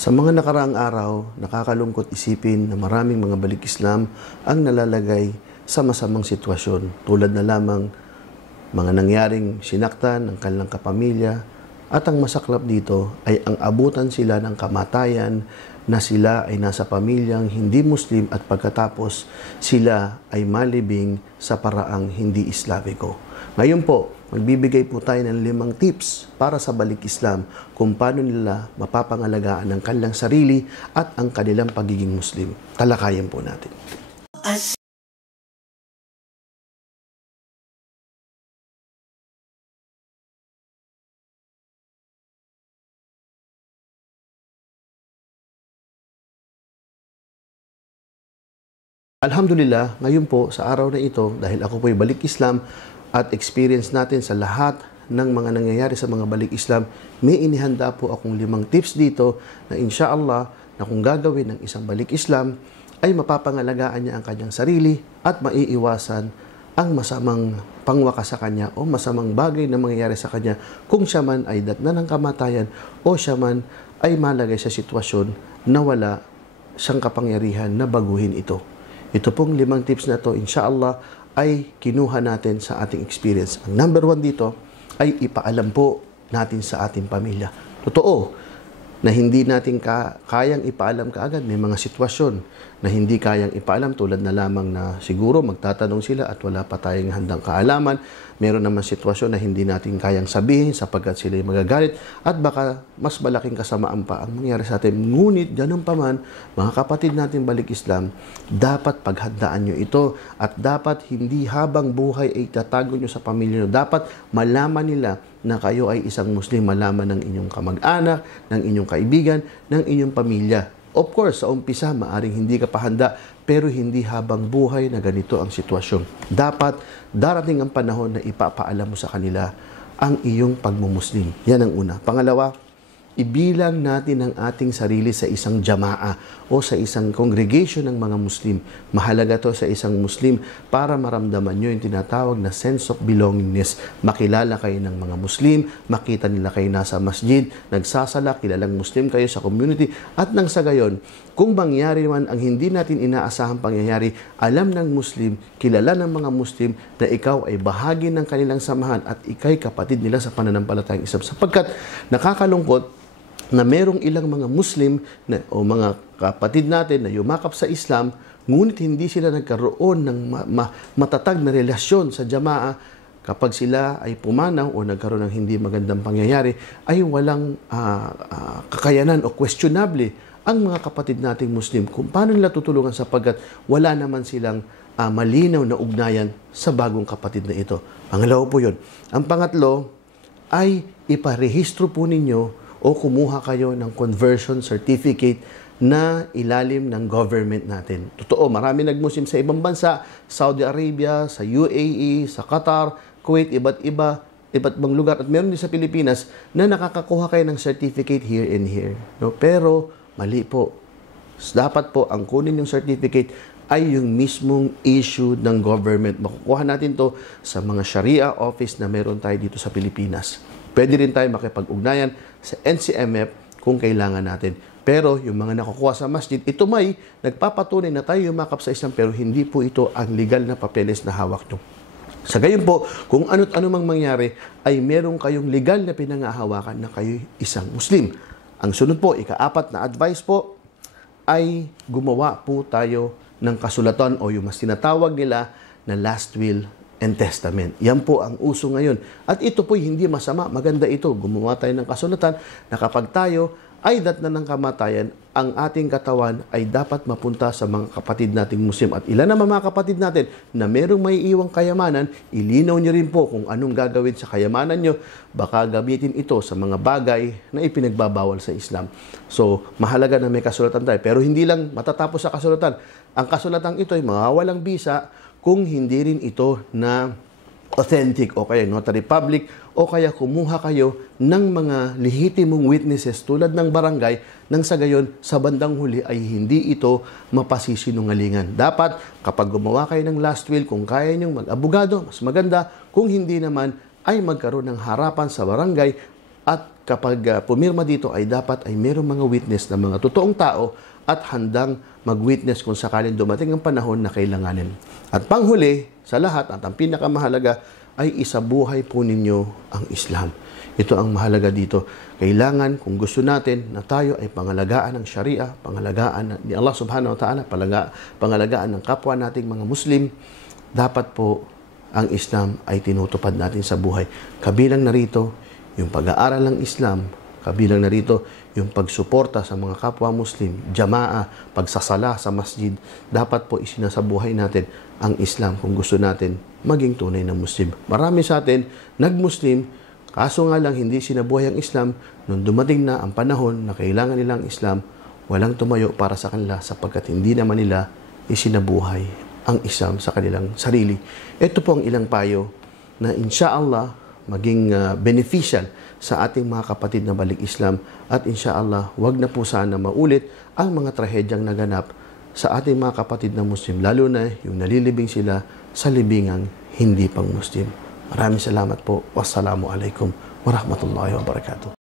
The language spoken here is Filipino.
Sa mga nakaraang araw, nakakalungkot isipin na maraming mga balik Islam ang nalalagay sa masamang sitwasyon tulad na lamang mga nangyaring sinaktan ng kanilang kapamilya at ang masaklap dito ay ang abutan sila ng kamatayan na sila ay nasa pamilyang hindi Muslim at pagkatapos sila ay malibing sa paraang hindi Islamiko. Ngayon po, magbibigay po tayo ng 5 tips para sa balik Islam kung paano nila mapapangalagaan ang kanilang sarili at ang kanilang pagiging Muslim. Talakayan po natin. Alhamdulillah, ngayon po sa araw na ito, dahil ako po'y balik Islam at experience natin sa lahat ng mga nangyayari sa mga balik Islam, may inihanda po akong 5 tips dito na insyaallah na kung gagawin ng isang balik Islam ay mapapangalagaan niya ang kanyang sarili at maiiwasan ang masamang pangwakas sa kanya o masamang bagay na mangyayari sa kanya kung siya man ay datnan ng kamatayan o siya man ay malagay sa sitwasyon na wala siyang kapangyarihan na baguhin ito. Ito pong 5 tips na to, insyaallah, ay kinuha natin sa ating experience. Ang number 1 dito ay ipaalam po natin sa ating pamilya. Totoo na hindi natin kayang ipaalam kaagad. May mga sitwasyon na hindi kayang ipaalam tulad na lamang na siguro magtatanong sila at wala pa tayong handang kaalaman. Meron naman sitwasyon na hindi natin kayang sabihin sapagkat sila ay magagalit at baka mas malaking kasamaan pa ang mangyari sa atin. Ngunit ganun pa man, mga kapatid natin balik Islam, dapat paghandaan nyo ito at dapat hindi habang buhay ay tatago nyo sa pamilya nyo. Dapat malaman nila na kayo ay isang Muslim, malaman ng inyong kamag-anak, ng inyong kaibigan, ng inyong pamilya. Of course, sa umpisa, maaring hindi ka pahanda, pero hindi habang buhay na ganito ang sitwasyon. Dapat darating ang panahon na ipapaalam mo sa kanila ang iyong pagmumuslim. Yan ang una. Pangalawa, ibilang natin ang ating sarili sa isang jamaa o sa isang congregation ng mga Muslim. Mahalaga to sa isang Muslim para maramdaman nyo yung tinatawag na sense of belongingness. Makilala kayo ng mga Muslim, makita nila kayo nasa masjid, nagsasala, kilalang Muslim kayo sa community, at nang sa gayon, kung mangyari man ang hindi natin inaasahang pangyayari, alam ng Muslim, kilala ng mga Muslim na ikaw ay bahagi ng kanilang samahan at ikay kapatid nila sa pananampalatayang Islam. Sapagkat nakakalungkot na merong ilang mga Muslim na, o mga kapatid natin na yumakap sa Islam, ngunit hindi sila nagkaroon ng matatag na relasyon sa jamaa. Kapag sila ay pumanaw o nagkaroon ng hindi magandang pangyayari, ay walang kakayanan o questionable ang mga kapatid nating Muslim kung paano nila tutulungan sapagkat wala naman silang malinaw na ugnayan sa bagong kapatid na ito. Pangalawa po yun. Ang pangatlo ay iparehistro po ninyo o kumuha kayo ng conversion certificate na ilalim ng government natin. Totoo, marami nag-Muslim sa ibang bansa, Saudi Arabia, sa UAE, sa Qatar, Kuwait, iba't ibang lugar. At meron din sa Pilipinas na nakakakuha kayo ng certificate here and here. No? Pero, mali po. Dapat po, ang kunin yung certificate ay yung mismong issue ng government. Makukuha natin to sa mga Sharia office na meron tayo dito sa Pilipinas. Pwede rin tayo makipag-ugnayan sa NCMF kung kailangan natin. Pero yung mga nakukuha sa masjid, ito may nagpapatunay na tayo yumakap sa Islam pero hindi po ito ang legal na papeles na hawak nyo. Sa gayon po, kung ano't ano mang mangyari, ay meron kayong legal na pinangahawakan na kayo isang Muslim. Ang sunod po, ika-4 na advice po, ay gumawa po tayo ng kasulatan o yung mas tinatawag nila na last will and testament. Yan po ang uso ngayon. At ito po hindi masama, maganda ito. Gumawa tayo ng kasulatan na kapag tayo ay datnan ng kamatayan, ang ating katawan ay dapat mapunta sa mga kapatid nating Muslim. At ilan naman mga kapatid natin na merong may iwang kayamanan, ilinaw nyo rin po kung anong gagawin sa kayamanan nyo. Baka gamitin ito sa mga bagay na ipinagbabawal sa Islam. So, mahalaga na may kasulatan tayo. Pero hindi lang matatapos sa kasulatan. Ang kasulatan ito ay mawawalang bisa kung hindi rin ito na authentic o kaya notary public o kaya kumuha kayo ng mga lehitimong witnesses tulad ng barangay nang sa gayon sa bandang huli ay hindi ito mapasisinungalingan. Dapat kapag gumawa kayo ng last will, kung kaya nyong mag-abogado, mas maganda. Kung hindi naman ay magkaroon ng harapan sa barangay at kapag pumirma dito ay dapat ay mayroong mga witness na mga totoong tao at handang mag-witness kung sakaling dumating ang panahon na kailanganin. At panghuli, sa lahat, at ang pinakamahalaga, ay isabuhay po ninyo ang Islam. Ito ang mahalaga dito. Kailangan, kung gusto natin na tayo ay pangalagaan ng Sharia, pangalagaan ni Allah subhanahu wa ta'ala, pangalagaan ng kapwa nating mga Muslim, dapat po ang Islam ay tinutupad natin sa buhay. Kabilang narito yung pag-aaral ng Islam, kabilang narito yung pagsuporta sa mga kapwa Muslim, jamaa, pagsasala sa masjid. Dapat po isinasabuhay natin ang Islam kung gusto natin maging tunay na Muslim. Marami sa atin nag-Muslim, kaso nga lang hindi sinabuhay ang Islam. Nung dumating na ang panahon na kailangan nilang Islam, walang tumayo para sa kanila sapagkat hindi naman nila isinabuhay ang Islam sa kanilang sarili. Ito po ang ilang payo na insyaallah maging beneficial sa ating mga kapatid na balik Islam at insyaallah wag na po sana maulit ang mga trahedyang naganap sa ating mga kapatid na Muslim, lalo na yung nalilibing sila sa libingang hindi pang Muslim. Maraming salamat po. Wassalamu alaikum warahmatullahi wabarakatuh.